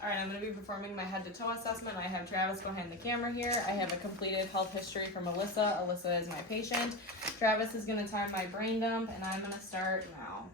All right, I'm going to be performing my head to toe assessment. I have Travis behind the camera here. I have a completed health history from Alyssa. Alyssa is my patient. Travis is going to time my brain dump, and I'm going to start now.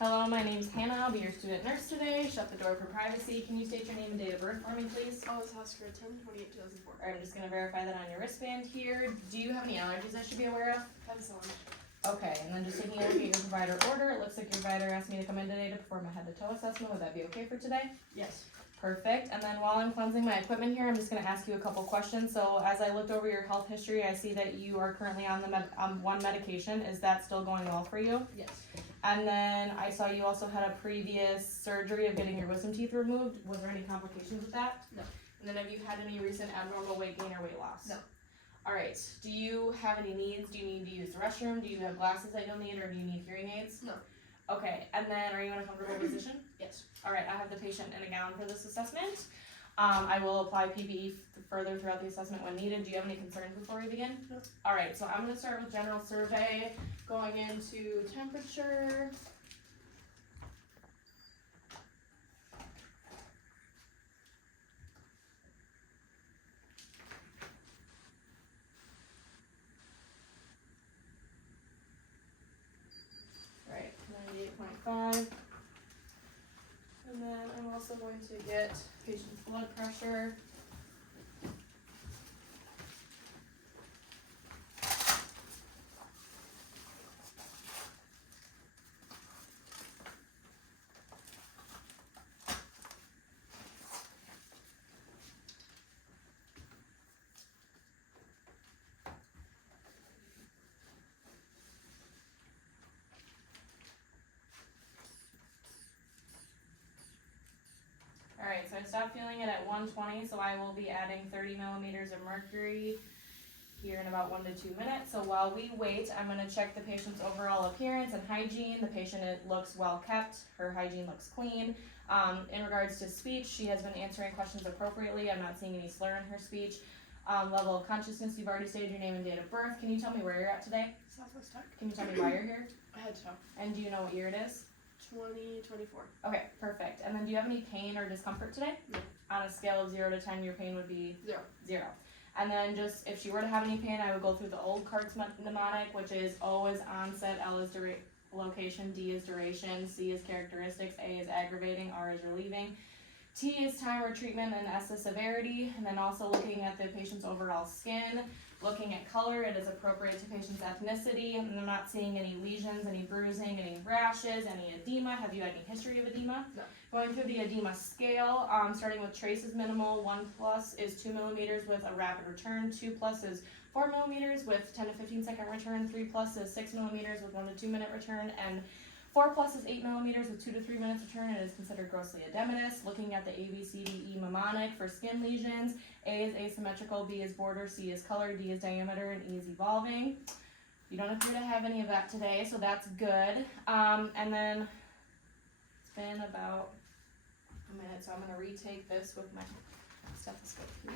Hello, my name's Hannah. I'll be your student nurse today. Shut the door for privacy. Can you state your name and date of birth for me, please? Oh, it's Oscar 10/28/2004. Alright, I'm just going to verify that on your wristband here. Do you have any allergies I should be aware of? Penicillin. Okay, and then just taking a look at your provider order. It looks like your provider asked me to come in today to perform a head to toe assessment. Would that be okay for today? Yes. Perfect. And then while I'm cleansing my equipment here, I'm just going to ask you a couple questions. So as I looked over your health history, I see that you are currently on one medication. Is that still going well for you? Yes. And then I saw you also had a previous surgery of getting your wisdom teeth removed. Was there any complications with that? No. And then have you had any recent abnormal weight gain or weight loss? No. Alright, do you have any needs? Do you need to use the restroom? Do you have glasses that you'll need, or do you need hearing aids? No. Okay, and then are you in a comfortable position? Yes. Alright, I have the patient in a gown for this assessment. I will apply PPE further throughout the assessment when needed. Do you have any concerns before we begin? No. Alright, so I'm going to start with general survey, going into temperature. Right, 98.5. And then I'm also going to get patient's blood pressure. Alright, so I stopped feeling it at 120, so I will be adding 30 millimeters of mercury here in about 1 to 2 minutes. So while we wait, I'm going to check the patient's overall appearance and hygiene. The patient looks well kept. Her hygiene looks clean. In regards to speech, she has been answering questions appropriately. I'm not seeing any slur in her speech. Level of consciousness, you've already stated your name and date of birth. Can you tell me where you're at today? Southwest Tech. Can you tell me why you're here? Head to toe. And do you know what year it is? 2024. Okay, perfect. And then do you have any pain or discomfort today? No. On a scale of 0 to 10, your pain would be? 0. 0. And then just, if she were to have any pain, I would go through the old CARTS mnemonic, which is O is onset, L is location, D is duration, C is characteristics, A is aggravating, R is relieving, T is time or treatment, and S is severity. And then also looking at the patient's overall skin, looking at color, it is appropriate to patient's ethnicity, and I'm not seeing any lesions, any bruising, any rashes, any edema. Have you had any history of edema? No. Going through the edema scale, starting with trace is minimal, 1+ is 2 millimeters with a rapid return, 2+ is 4 millimeters with 10 to 15 second return, 3+ is 6 millimeters with 1 to 2 minute return, and 4+ is 8 millimeters with 2 to 3 minutes return, and is considered grossly edematous. Looking at the ABCDE mnemonic for skin lesions, A is asymmetrical, B is border, C is color, D is diameter, and E is evolving. You don't appear to have any of that today, so that's good. And then it's been about a minute, so I'm going to retake this with my stethoscope here.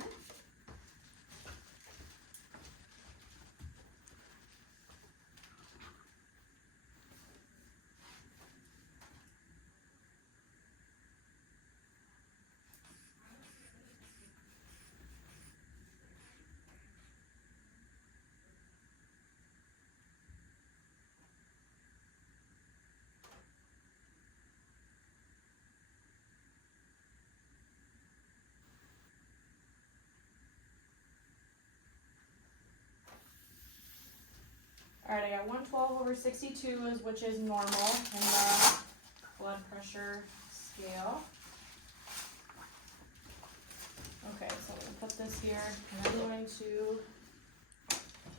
Alright, I got 112/62, which is normal in the blood pressure scale. Okay, so I'm gonna put this here, and I'm going to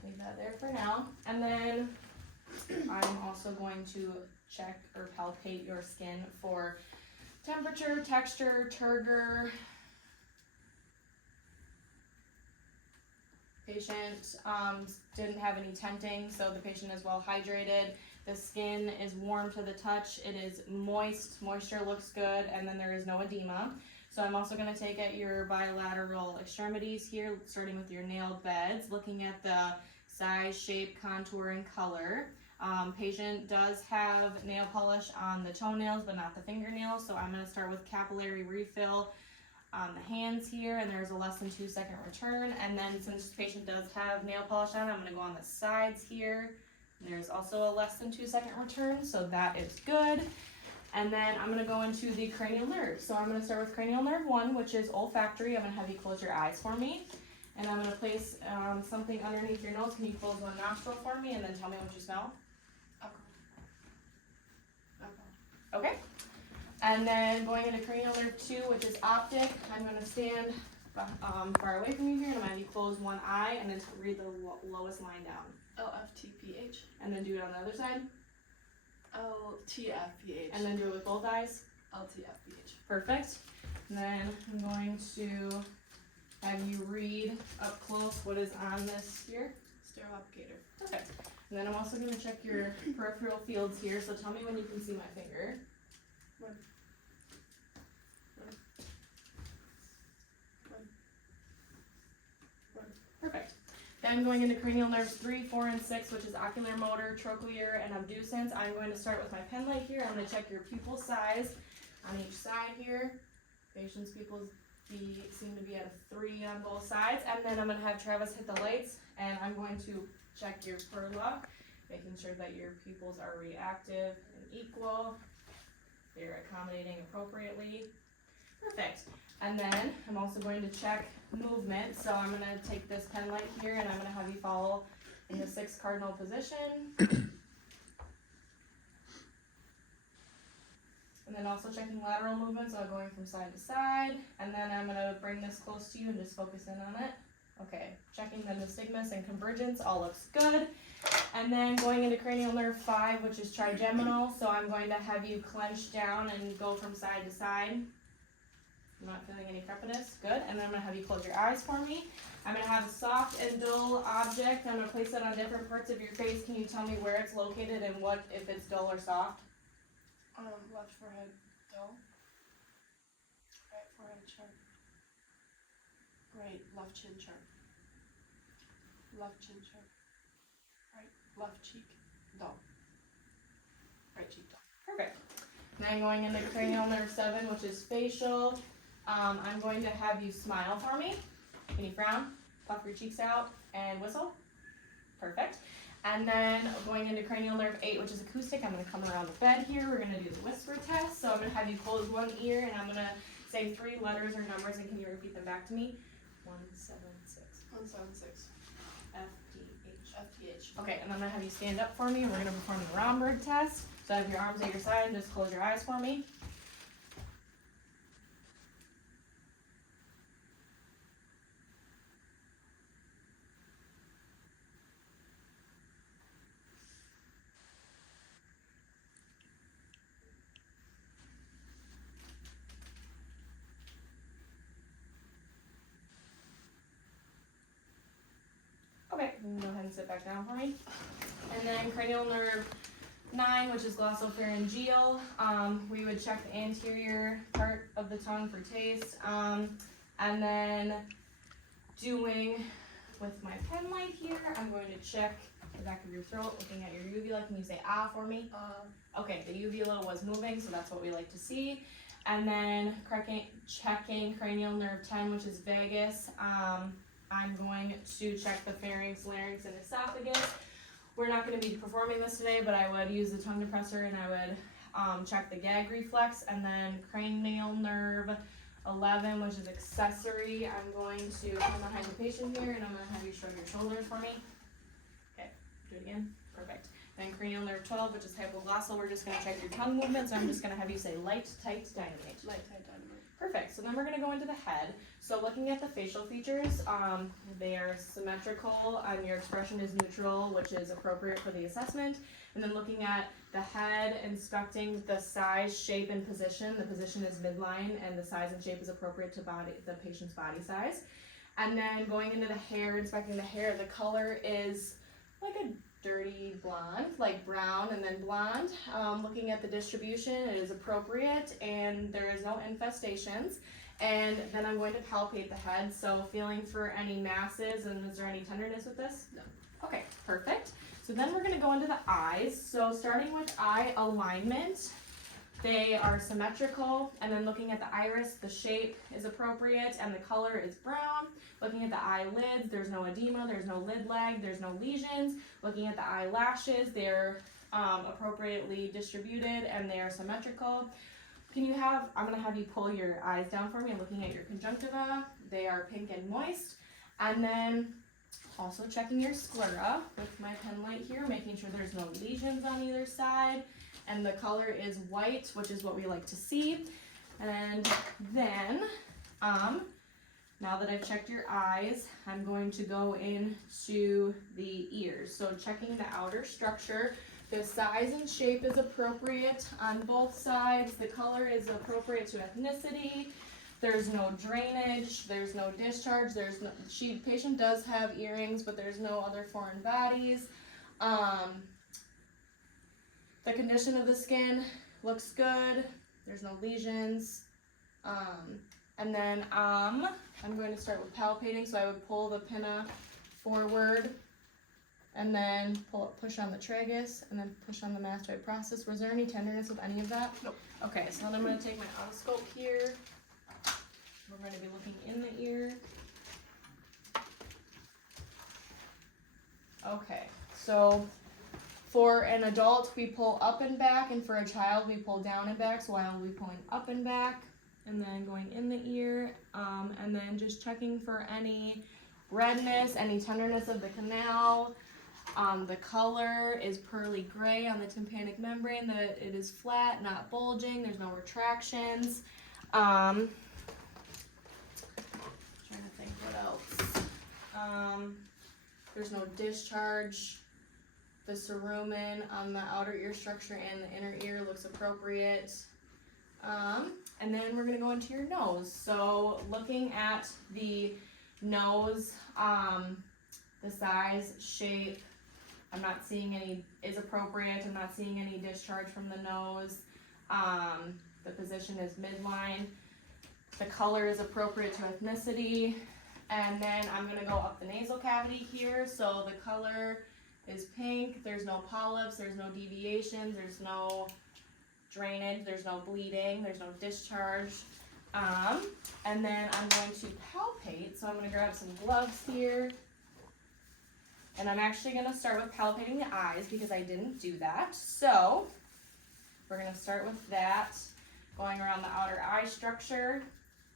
leave that there for now. And then I'm also going to check or palpate your skin for temperature, texture, turgor. Patient didn't have any tenting, so the patient is well hydrated. The skin is warm to the touch. It is moist. Moisture looks good, and then there is no edema. So I'm also going to take at your bilateral extremities here, starting with your nail beds, looking at the size, shape, contour, and color. Patient does have nail polish on the toenails, but not the fingernails, so I'm going to start with capillary refill on the hands here, and there's a less than 2 second return. And then since the patient does have nail polish on, I'm going to go on the sides here. There's also a less than 2 second return, so that is good. And then I'm going to go into the cranial nerve. So I'm going to start with cranial nerve 1, which is olfactory. I'm going to have you close your eyes for me. And I'm going to place something underneath your nose. Can you close one nostril for me and then tell me what you smell? Okay. And then going into cranial nerve 2, which is optic, I'm going to stand far away from you here, and I'm going to have you close one eye and then read the lowest line down. LFTPH. And then do it on the other side. LTFPH. And then do it with both eyes. LTFPH. Perfect. And then I'm going to have you read up close what is on this here. Sterile applicator. Perfect. And then I'm also going to check your peripheral fields here, so tell me when you can see my finger. One. Perfect. Then going into cranial nerves 3, 4, and 6, which is ocular motor, trochlear, and abducens. I'm going to start with my pen light here. I'm going to check your pupil size on each side here. Patient's pupils seem to be at a 3 on both sides. And then I'm going to have Travis hit the lights, and I'm going to check your perla, making sure that your pupils are reactive and equal. They're accommodating appropriately. Perfect. And then I'm also going to check movement. So I'm going to take this pen light here and I'm going to have you follow in the 6 cardinal position. And then also checking lateral movement, so going from side to side. And then I'm going to bring this close to you and just focus in on it. Okay, checking the nystagmus and convergence, all looks good. And then going into cranial nerve 5, which is trigeminal. So I'm going to have you clench down and go from side to side. I'm not feeling any crepitus. Good. And then I'm going to have you close your eyes for me. I'm going to have a soft and dull object. I'm going to place it on different parts of your face. Can you tell me where it's located and what, if it's dull or soft? Left forehead dull. Right forehead sharp. Right left chin sharp. Left chin sharp. Right left cheek dull. Right cheek dull. Perfect. Then going into cranial nerve 7, which is facial. I'm going to have you smile for me. Can you frown? Puff your cheeks out and whistle. Perfect. And then going into cranial nerve 8, which is acoustic, I'm going to come around the bed here. We're going to do the whisper test. So I'm going to have you close one ear and I'm going to say 3 letters or numbers, and can you repeat them back to me? 176. 176. FTH. Okay, and I'm going to have you stand up for me. We're going to perform the Romberg test. So have your arms at your side and just close your eyes for me. Okay, you can go ahead and sit back down for me. And then cranial nerve 9, which is glossopharyngeal. We would check the anterior part of the tongue for taste. And then doing with my pen light here, I'm going to check the back of your throat, looking at your uvula. Can you say ah for me? Okay, the uvula was moving, so that's what we like to see. And then checking cranial nerve 10, which is vagus. I'm going to check the pharynx, larynx, and esophagus. We're not going to be performing this today, but I would use the tongue depressor and I would check the gag reflex. And then cranial nerve 11, which is accessory. I'm going to come behind the patient here and I'm going to have you shrug your shoulders for me. Okay, do it again. perfect. Then cranial nerve 12, which is hypoglossal, we're just gonna check your tongue movement, so I'm just gonna have you say light, tight, dynamite. Light, tight, dynamite. Perfect, so then we're gonna go into the head. So looking at the facial features, they are symmetrical, and your expression is neutral, which is appropriate for the assessment. And then looking at the head, inspecting the size, shape, and position. The position is midline, and the size and shape is appropriate to the patient's body size. And then going into the hair, inspecting the hair, the color is like a dirty blonde, like brown and then blonde. Looking at the distribution, it is appropriate and there is no infestations. And then I'm going to palpate the head, so feeling for any masses, and is there any tenderness with this? No. Okay, perfect. So then we're going to go into the eyes. So starting with eye alignment, they are symmetrical, and then looking at the iris, the shape is appropriate and the color is brown. Looking at the eyelids, there's no edema, there's no lid lag, there's no lesions. Looking at the eyelashes, they're appropriately distributed and they are symmetrical. I'm going to have you pull your eyes down for me. I'm looking at your conjunctiva. They are pink and moist. And then also checking your sclera with my pen light here, making sure there's no lesions on either side. And the color is white, which is what we like to see. And then, now that I've checked your eyes, I'm going to go into the ears. So checking the outer structure, the size and shape is appropriate on both sides. The color is appropriate to ethnicity. There's no drainage, there's no discharge, patient does have earrings, but there's no other foreign bodies. The condition of the skin looks good. There's no lesions. And then I'm going to start with palpating. So I would pull the pinna forward and then push on the tragus and then push on the mastoid process. Was there any tenderness with any of that? Nope. Okay, so then I'm going to take my otoscope here. We're going to be looking in the ear. Okay, so for an adult, we pull up and back, and for a child, we pull down and back. So I will be pulling up and back, and then going in the ear, and then just checking for any redness, any tenderness of the canal. The color is pearly gray on the tympanic membrane, that it is flat, not bulging, there's no retractions. Trying to think what else. There's no discharge. The cerumen on the outer ear structure and the inner ear looks appropriate. And then we're going to go into your nose. So looking at the nose, the size, shape, I'm not seeing any is appropriate. I'm not seeing any discharge from the nose. The position is midline. The color is appropriate to ethnicity. And then I'm going to go up the nasal cavity here. So the color is pink. There's no polyps. There's no deviations. There's no drainage. There's no bleeding. There's no discharge. And then I'm going to palpate. So I'm going to grab some gloves here. And I'm actually going to start with palpating the eyes because I didn't do that. So we're going to start with that, going around the outer eye structure.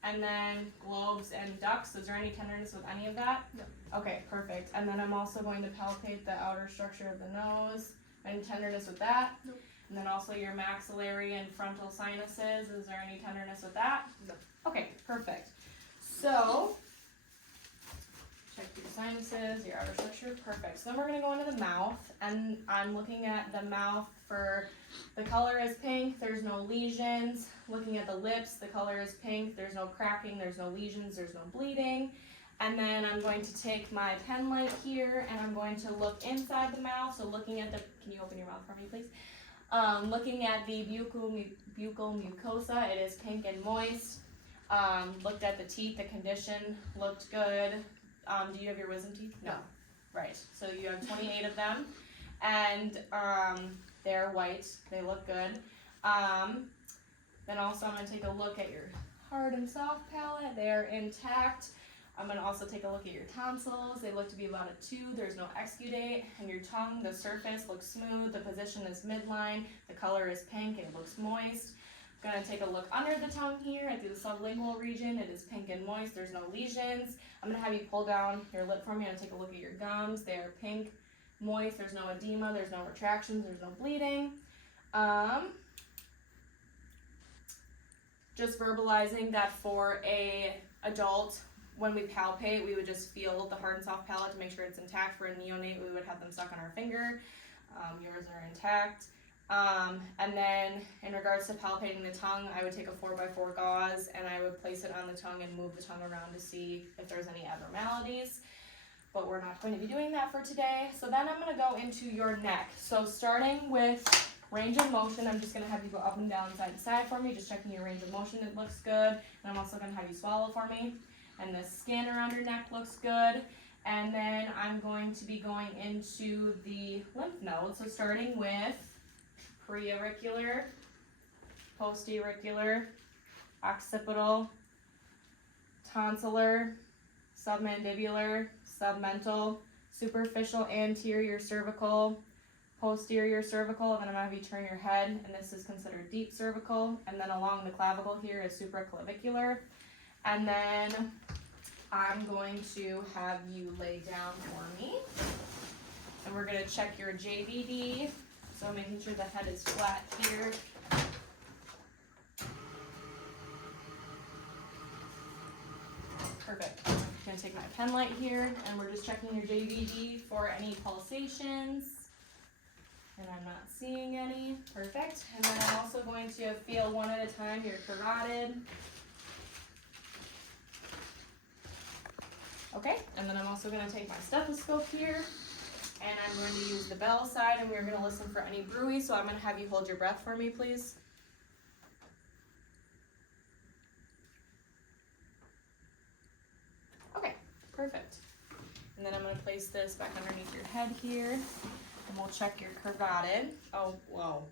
And then globes and ducts. Is there any tenderness with any of that? No. Okay, perfect. And then I'm also going to palpate the outer structure of the nose. Any tenderness with that? Nope. And then also your maxillary and frontal sinuses. Is there any tenderness with that? No. Okay, perfect. So, check your sinuses, your outer structure. Perfect. So then we're going to go into the mouth. And I'm looking at the mouth for the color is pink. There's no lesions. Looking at the lips, the color is pink. There's no cracking. There's no lesions. There's no bleeding. And then I'm going to take my pen light here and I'm going to look inside the mouth. So looking at can you open your mouth for me, please? Looking at the buccal mucosa, it is pink and moist. Looked at the teeth, the condition looked good. Do you have your wisdom teeth? No. Right, so you have 28 of them. And they're white, they look good. Then also I'm going to take a look at your hard and soft palate. They are intact. I'm going to also take a look at your tonsils. They look to be about a 2. There's no exudate. And your tongue, the surface looks smooth. The position is midline. The color is pink. It looks moist. I'm going to take a look under the tongue here at the sublingual region. It is pink and moist. There's no lesions. I'm going to have you pull down your lip for me. I'm going to take a look at your gums. They are pink moist, there's no edema, there's no retractions, there's no bleeding. Just verbalizing that for a adult, when we palpate, we would just feel the hard and soft palate to make sure it's intact. For a neonate, we would have them stuck on our finger. Yours are intact. And then in regards to palpating the tongue, I would take a 4x4 gauze and I would place it on the tongue and move the tongue around to see if there's any abnormalities. But we're not going to be doing that for today. So then I'm going to go into your neck. So starting with range of motion, I'm just going to have you go up and down, side to side for me, just checking your range of motion. It looks good. And I'm also going to have you swallow for me. And the skin around your neck looks good. And then I'm going to be going into the lymph nodes. So starting with preauricular, postauricular, occipital, tonsillar, submandibular, submental, superficial anterior cervical, posterior cervical, and then I'm going to have you turn your head, and this is considered deep cervical, and then along the clavicle here is supraclavicular, and then I'm going to have you lay down for me, and we're going to check your JVD, so making sure the head is flat here. Perfect. I'm going to take my pen light here, and we're just checking your JVD for any pulsations, and I'm not seeing any. Perfect. And then I'm also going to feel one at a time your carotid. Okay, and then I'm also going to take my stethoscope here, and I'm going to use the bell side, and we're going to listen for any bruit. So I'm going to have you hold your breath for me, please. Okay, perfect. And then I'm going to place this back underneath your head here, and we'll check your carotid. Oh, whoa.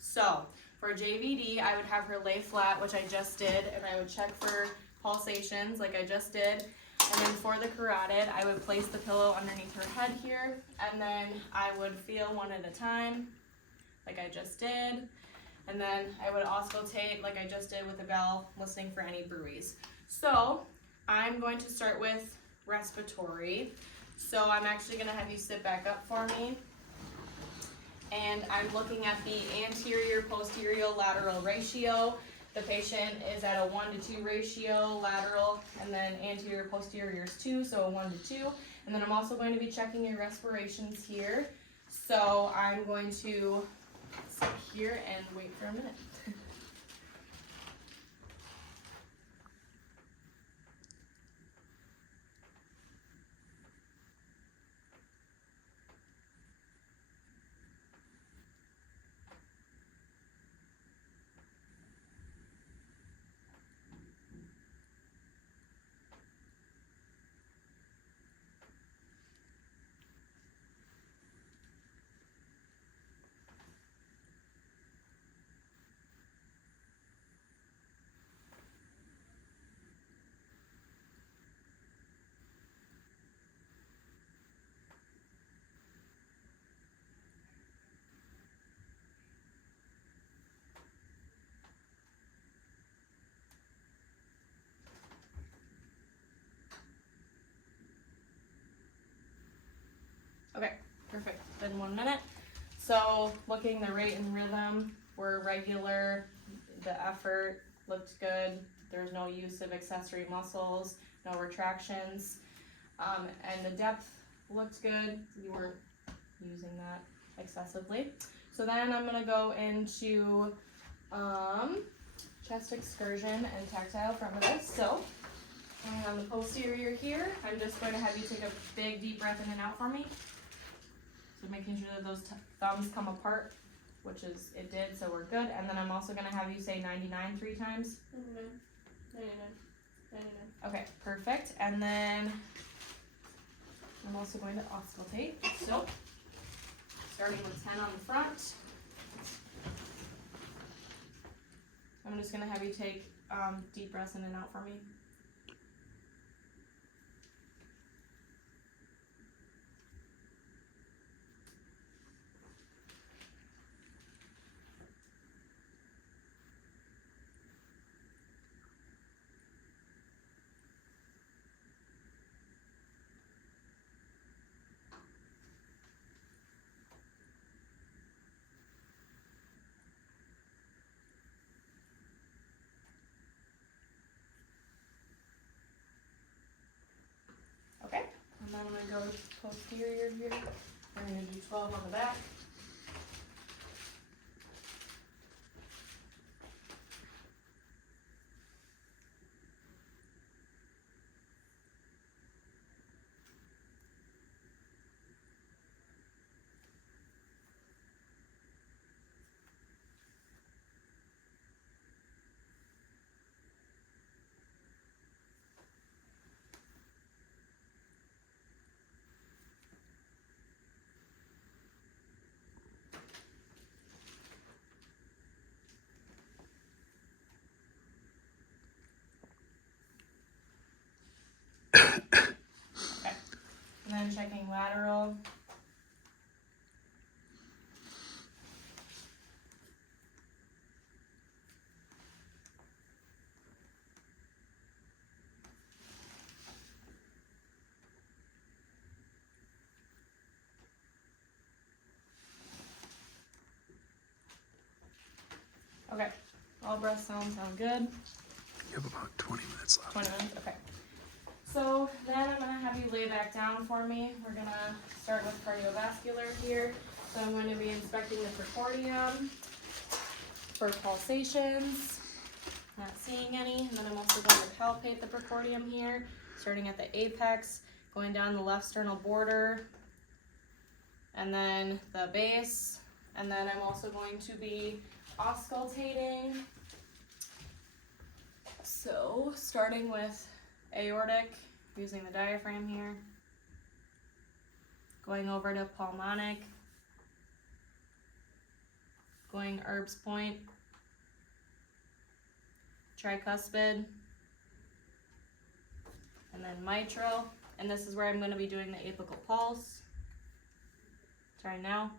So for JVD, I would have her lay flat, which I just did, and I would check for pulsations like I just did. And then for the carotid, I would place the pillow underneath her head here, and then I would feel one at a time, like I just did. And then I would auscultate, like I just did with the bell, listening for any bruits. So I'm going to start with respiratory. So I'm actually going to have you sit back up for me. And I'm looking at the anterior posterior lateral ratio. The patient is at a 1-to-2 ratio, lateral, and then anterior posterior is 2, so a 1-to-2. And then I'm also going to be checking your respirations here. So I'm going to sit here and wait for a minute. Okay, perfect. Been 1 minute. So looking the rate and rhythm were regular. The effort looked good. There's no use of accessory muscles, no retractions. And the depth looked good. You weren't using that excessively. So then I'm gonna go into chest excursion and tactile front of this. So on the posterior here, I'm just going to have you take a big deep breath in and out for me. So making sure that those thumbs come apart, which is, it did, so we're good. And then I'm also going to have you say 99 3 times. 99, 99, 99. Okay, perfect. And then I'm also going to auscultate. So, starting with 10 on the front. I'm just going to have you take deep breaths in and out for me. posterior here. We're gonna do 12 on the back. Okay. And then checking lateral. Okay, all breath sound good. You have about 20 minutes left. 20 minutes, okay. So then I'm gonna have you lay back down for me. We're gonna start with cardiovascular here. So I'm going to be inspecting the precordium for pulsations. Not seeing any. And then I'm also going to palpate the precordium here, starting at the apex, going down the left sternal border, and then the base. And then I'm also going to be auscultating. So starting with aortic, using the diaphragm here, going over to pulmonic, going Erb's point, tricuspid, and then mitral. And this is where I'm going to be doing the apical pulse. Try now.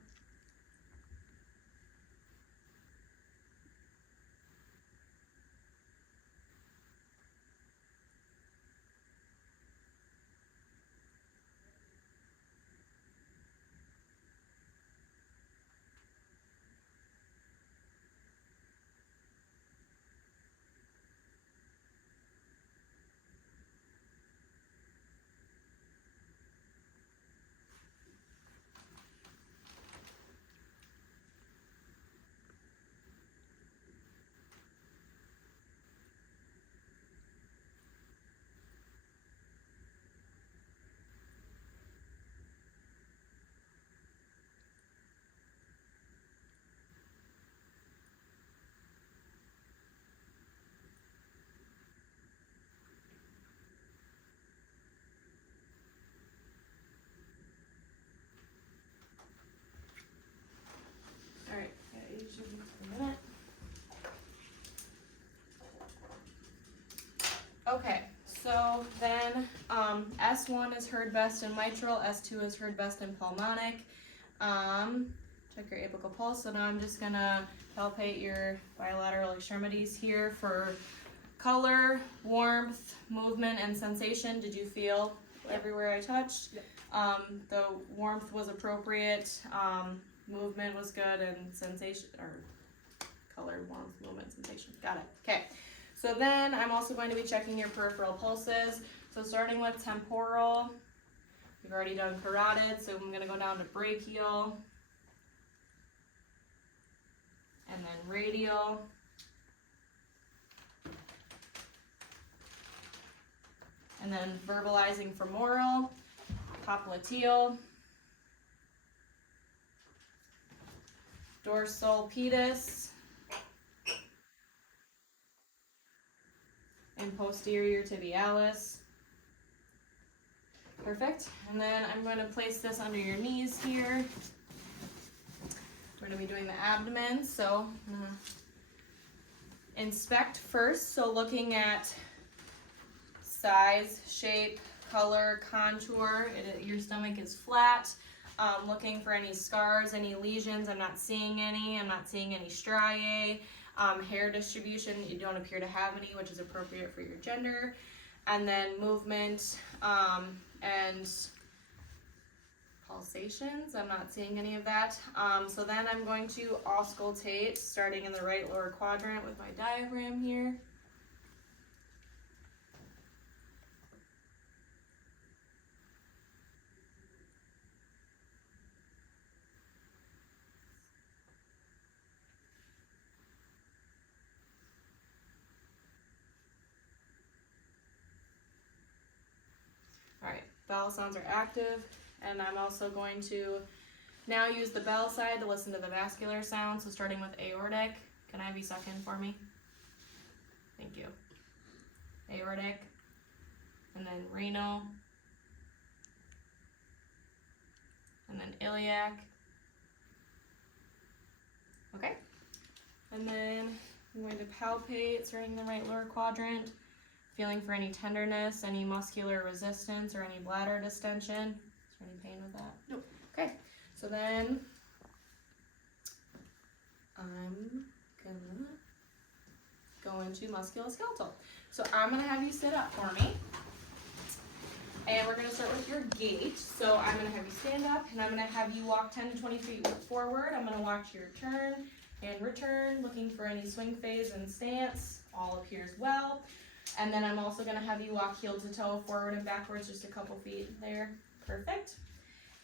Alright, yeah, usually a minute. Okay, so then S1 is heard best in mitral, S2 is heard best in pulmonic. Check your apical pulse. So now I'm just gonna palpate your bilateral extremities here for color, warmth, movement, and sensation. Did you feel everywhere I touched? Yep. The warmth was appropriate, movement was good, and sensation, or color, warmth, movement, sensation. Got it. Okay. So then I'm also going to be checking your peripheral pulses. So starting with temporal, we've already done carotid, so I'm going to go down to brachial, and then radial, and then verbalizing femoral, popliteal, dorsal pedis, and posterior tibialis. Perfect. And then I'm going to place this under your knees here. We're going to be doing the abdomen. So inspect first. So looking at size, shape, color, contour. Your stomach is flat. Looking for any scars, any lesions. I'm not seeing any. I'm not seeing any striae. Hair distribution, you don't appear to have any, which is appropriate for your gender. And then movement and pulsations, I'm not seeing any of that. So then I'm going to auscultate, starting in the right lower quadrant with my diaphragm here. vowel sounds are active, and I'm also going to now use the bell side to listen to the vascular sound. So starting with aortic, can I have you second for me? Thank you. Aortic, and then renal, and then iliac. Okay, and then I'm going to palpate, starting in the right lower quadrant, feeling for any tenderness, any muscular resistance, or any bladder distension. Is there any pain with that? Nope. Okay, so then I'm gonna go into musculoskeletal. So I'm gonna have you sit up for me. And we're gonna start with your gait. So I'm gonna have you stand up and I'm gonna have you walk 10 to 20 feet forward. I'm gonna watch your turn and return, looking for any swing phase and stance. All appears well. And then I'm also gonna have you walk heel to toe, forward and backwards, just a couple feet there. Perfect.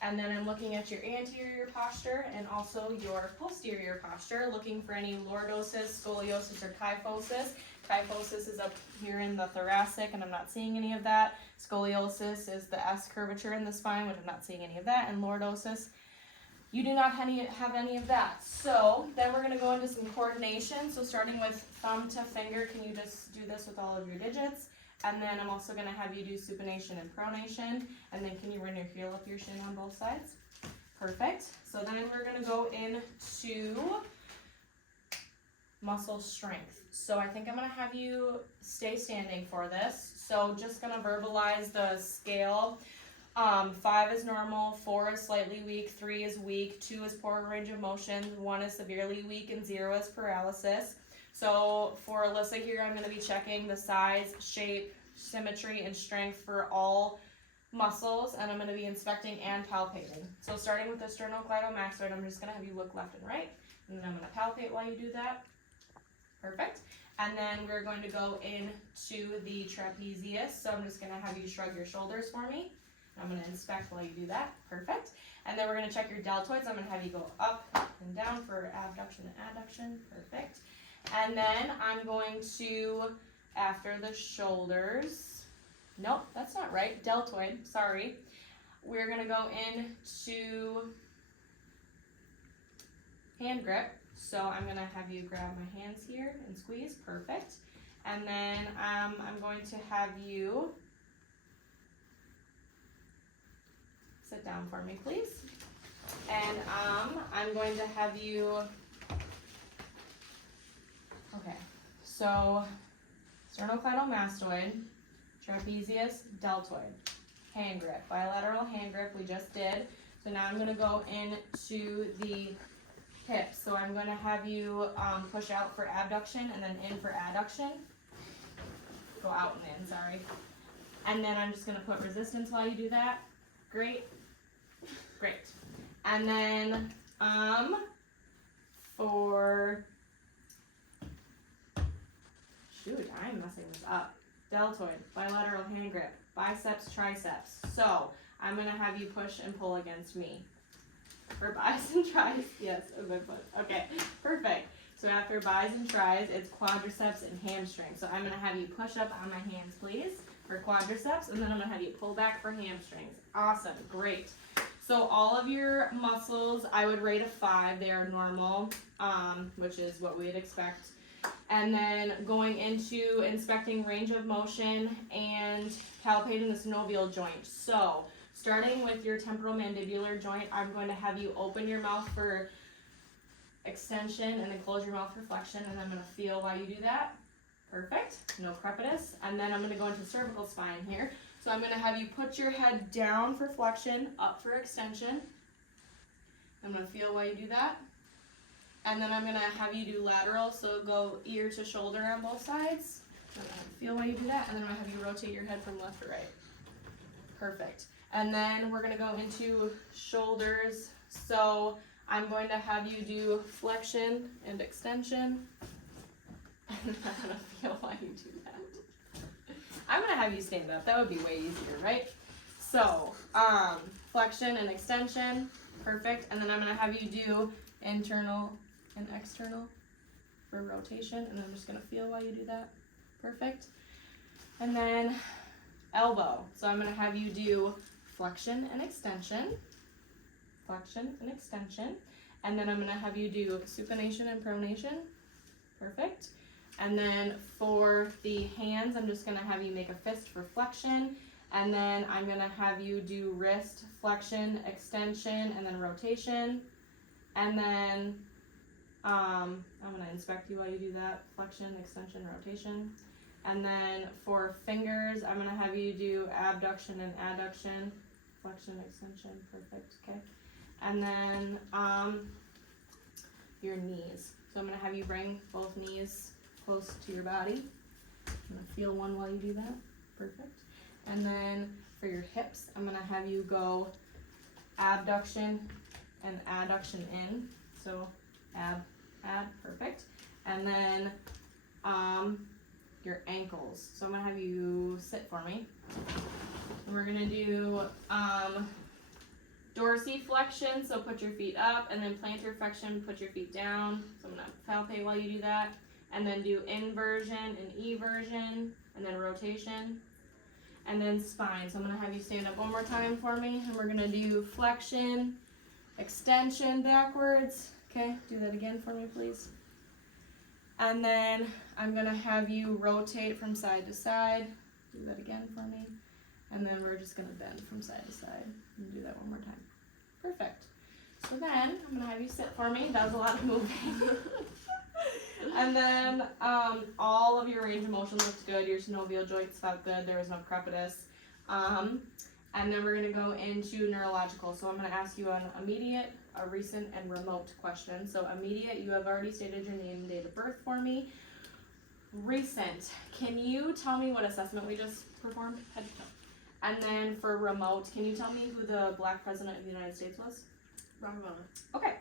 And then I'm looking at your anterior posture and also your posterior posture, looking for any lordosis, scoliosis, or kyphosis. Kyphosis is up here in the thoracic, and I'm not seeing any of that. Scoliosis is the S curvature in the spine, which I'm not seeing any of that. And lordosis, you do not have any of that. So then we're gonna go into some coordination. So starting with thumb to finger, can you just do this with all of your digits? And then I'm also gonna have you do supination and pronation. And then can you run your heel up your shin on both sides? Perfect. So then we're gonna go into muscle strength. So I think I'm gonna have you stay standing for this. So just gonna verbalize the scale. 5 is normal, 4 is slightly weak, 3 is weak, 2 is poor range of motion, 1 is severely weak, and 0 is paralysis. So for Alyssa here, I'm gonna be checking the size, shape, symmetry, and strength for all muscles, and I'm gonna be inspecting and palpating. So starting with the sternocleidomastoid, I'm just gonna have you look left and right, and then I'm gonna palpate while you do that. Perfect. And then we're going to go into the trapezius. So I'm just gonna have you shrug your shoulders for me. I'm gonna inspect while you do that. Perfect. And then we're gonna check your deltoids. I'm gonna have you go up and down for abduction and adduction. Perfect. And then I'm going to, after the shoulders, nope, that's not right, deltoid, sorry. We're gonna go into hand grip. So I'm gonna have you grab my hands here and squeeze, perfect. And then I'm going to have you sit down for me, please. And I'm going to have you, okay, so sternocleidomastoid, trapezius, deltoid, hand grip, bilateral hand grip we just did. So now I'm gonna go into the hips. So I'm gonna have you push out for abduction and then in for adduction. Go out and in, sorry. And then I'm just gonna put resistance while you do that. Great. Great. And then for, shoot, I'm messing this up. Deltoid, bilateral hand grip, biceps, triceps. So I'm gonna have you push and pull against me. For bis and tris, yes, okay, perfect. So after bis and tris, it's quadriceps and hamstrings. So I'm gonna have you push up on my hands, please, for quadriceps, and then I'm gonna have you pull back for hamstrings. Awesome, great. So all of your muscles, I would rate a 5. They are normal, which is what we'd expect. And then going into inspecting range of motion and palpating the synovial joint. So starting with your temporomandibular joint, I'm going to have you open your mouth for extension and then close your mouth for flexion, and I'm going to feel while you do that. Perfect. No crepitus. And then I'm going to go into cervical spine here. So I'm going to have you put your head down for flexion, up for extension. I'm going to feel while you do that. And then I'm going to have you do lateral, so go ear to shoulder on both sides. I'm going to feel while you do that, and then I'm going to have you rotate your head from left to right. Perfect. And then we're going to go into shoulders. So I'm going to have you do flexion and extension. And I'm going to feel while you do that. I'm going to have you stand up. That would be way easier, right? So, flexion and extension. Perfect. And then I'm going to have you do internal and external for rotation. And I'm just going to feel while you do that. Perfect. And then elbow. So I'm going to have you do flexion and extension, and then I'm gonna have you do supination and pronation, perfect. And then for the hands, I'm just gonna have you make a fist for flexion, and then I'm gonna have you do wrist, flexion, extension, and then rotation, and then I'm gonna inspect you while you do that, flexion, extension, rotation. And then for fingers, I'm gonna have you do abduction and adduction, flexion, extension, perfect, okay. And then, your knees. So I'm gonna have you bring both knees close to your body. I'm gonna feel one while you do that, perfect. And then for your hips, I'm gonna have you go abduction and adduction in, so add, perfect. And then, your ankles. So I'm gonna have you sit for me. And we're gonna do, dorsiflexion, so put your feet up, and then plantar flexion, put your feet down. So I'm gonna palpate while you do that. And then do inversion and eversion, and then rotation. And then spine. So I'm gonna have you stand up one more time for me, and we're gonna do flexion, extension backwards. Okay, do that again for me, please. And then I'm gonna have you rotate from side to side. Do that again for me. And then we're just gonna bend from side to side and do that one more time. Perfect. So then I'm gonna have you sit for me. That was a lot of moving. And then all of your range of motion looked good. Your synovial joints felt good. There was no crepitus. And then we're gonna go into neurological. So I'm gonna ask you an immediate, a recent, and remote question. So immediate, you have already stated your name and date of birth for me. Recent, can you tell me what assessment we just performed? Head to toe. And then for remote, can you tell me who the Black president of the United States was? Ravana. Okay.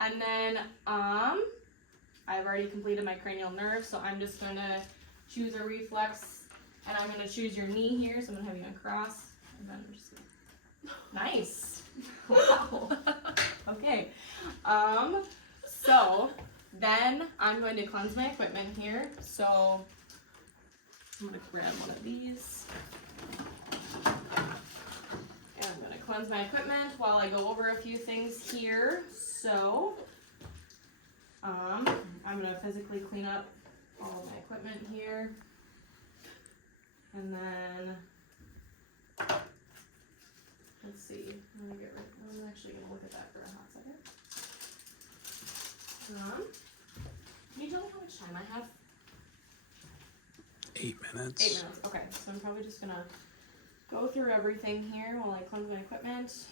And then I've already completed my cranial nerve, so I'm just gonna choose a reflex, and I'm gonna choose your knee here. So I'm gonna have you uncross, and then I'm just gonna... Nice. Wow. Okay. So then I'm going to cleanse my equipment here. So I'm gonna grab one of these. And I'm gonna cleanse my equipment while I go over a few things here. So I'm gonna physically clean up all of my equipment here. And then let's see. I'm actually gonna look at that for a hot second. Can you tell me how much time I have? 8 minutes. 8 minutes. Okay, so I'm probably just gonna go through everything here while I cleanse my equipment.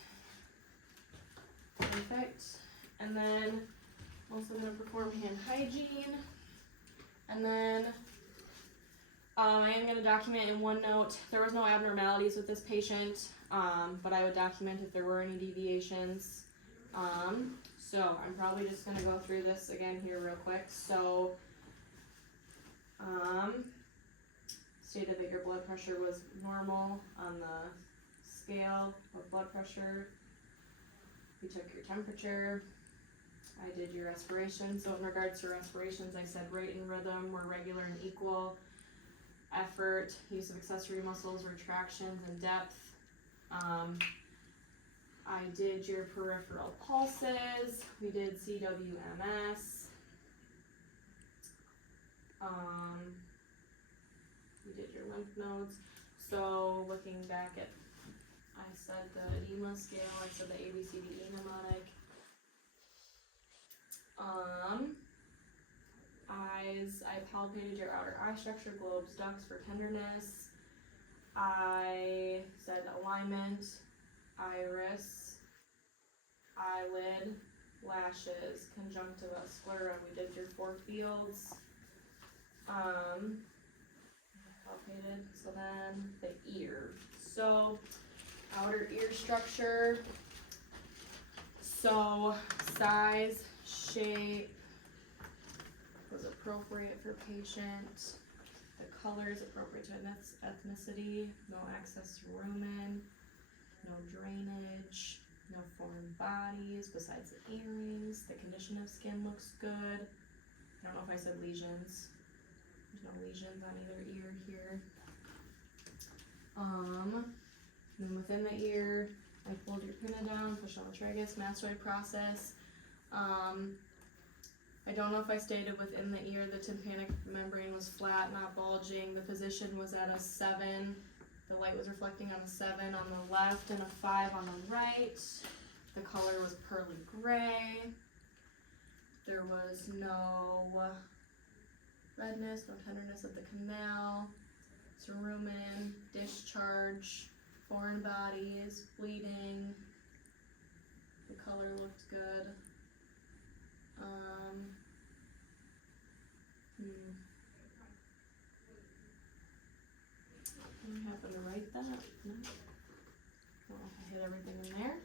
Perfect. And then I'm also gonna perform hand hygiene. And then I am gonna document in OneNote. There was no abnormalities with this patient, but I would document if there were any deviations. So I'm probably just gonna go through this again here real quick. So, stated that your blood pressure was normal on the scale of blood pressure. We took your temperature. I did your respiration. So in regards to respirations, I said rate and rhythm were regular and equal. Effort, use of accessory muscles, retractions, and depth. I did your peripheral pulses. We did CWMS. We did your lymph nodes. So looking back at, I said the edema scale, I said the ABCDE mnemonic. Eyes, I palpated your outer eye structure, globes, ducts for tenderness. I said alignment, iris, eyelid, lashes, conjunctiva, sclera. We did your 4 fields. Palpated. So then the ear. So outer ear structure. So size, shape was appropriate for patient. The color is appropriate to ethnicity. No access to rumen. No drainage. No foreign bodies besides the earrings. The condition of skin looks good. I don't know if I said lesions. There's no lesions on either ear here. And then within the ear, I pulled your pinna down, pushed on the tragus, mastoid process. I don't know if I stated within the ear the tympanic membrane was flat, not bulging. The position was at a 7. The light was reflecting on a 7 on the left and a 5 on the right. The color was pearly gray. There was no redness, no tenderness of the canal, cerumen, discharge, foreign bodies, bleeding. The color looked good. Did I happen to write that? No. Well, I hit everything in there.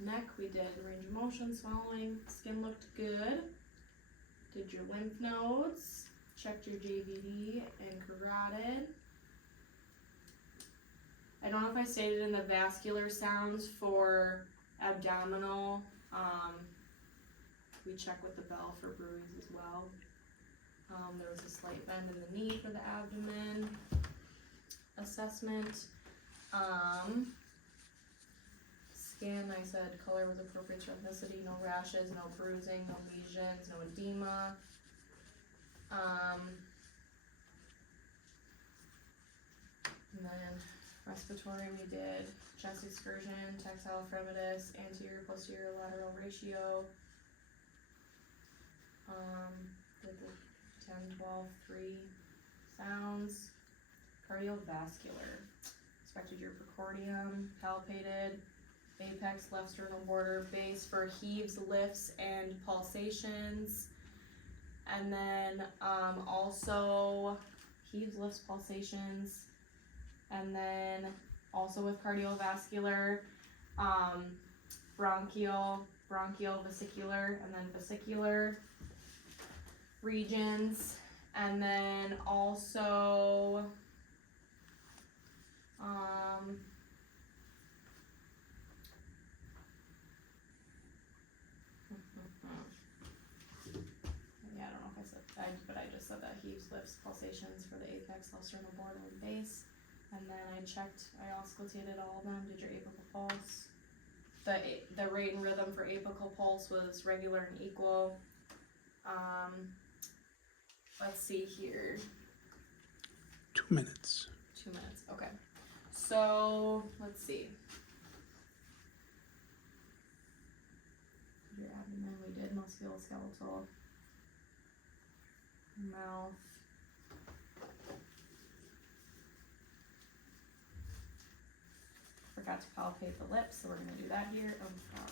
Neck, we did range of motion, swallowing, skin looked good. Did your lymph nodes, checked your JVD and carotid. I don't know if I stated in the vascular sounds for abdominal, we check with the bell for bruise as well. There was a slight bend in the knee for the abdomen assessment. Skin, I said color was appropriate to ethnicity, no rashes, no bruising, no lesions, no edema. And then respiratory, we did chest excursion, tactile ephremotus, anterior, posterior, lateral ratio. Did the 10, 12, 3 sounds. Cardiovascular, inspected your precordium, palpated, apex, left sternal border, base for heaves, lifts, and pulsations. And then also heaves, lifts, pulsations. And then also with cardiovascular, bronchial, vesicular, and then vesicular regions. And then also yeah, I don't know if I said that, but I just said that heaves, lifts, pulsations for the apex, left sternal border, and base. And then I auscultated all of them, did your apical pulse. The rate and rhythm for apical pulse was regular and equal. Let's see here. 2 minutes. 2 minutes, okay. So, let's see. Your abdomen, we did musculoskeletal. Mouth. Forgot to palpate the lips, so we're gonna do that here. Oh god.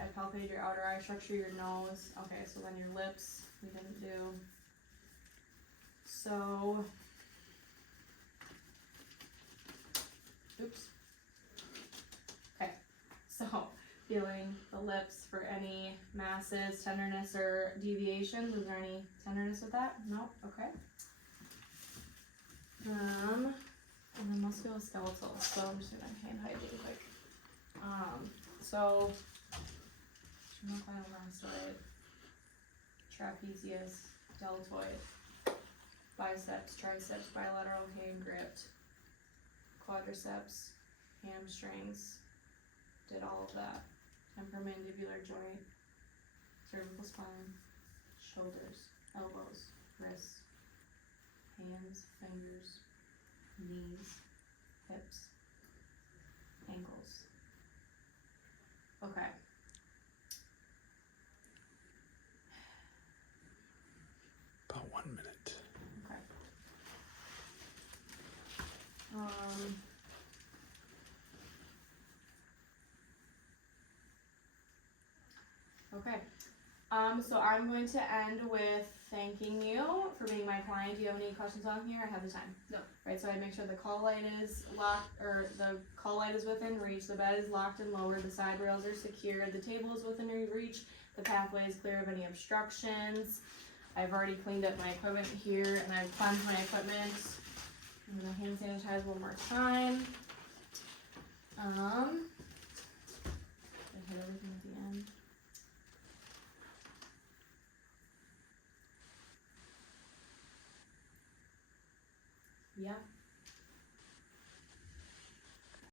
I palpated your outer eye structure, your nose. Okay, so then your lips, we didn't do. So, oops. Okay, so feeling the lips for any masses, tenderness, or deviations. Was there any tenderness with that? No? Okay. And then musculoskeletal. So I'm just gonna hand hygiene quick. So sternocleidomastoid, trapezius, deltoid, biceps, triceps, bilateral hand gripped, quadriceps, hamstrings, did all of that. Temporomandibular joint, cervical spine, shoulders, elbows, wrists, hands, fingers, knees, hips, ankles. Okay. About 1 minute. Okay. Okay. So I'm going to end with thanking you for being my client. Do you have any questions on here? I have the time. No. Right, so I make sure the call light is locked, or the call light is within reach, the bed is locked and lowered, the side rails are secured, the table is within reach, the pathway is clear of any obstructions. I've already cleaned up my equipment here, and I've cleansed my equipment. I'm gonna hand sanitize one more time. I hit everything at the end.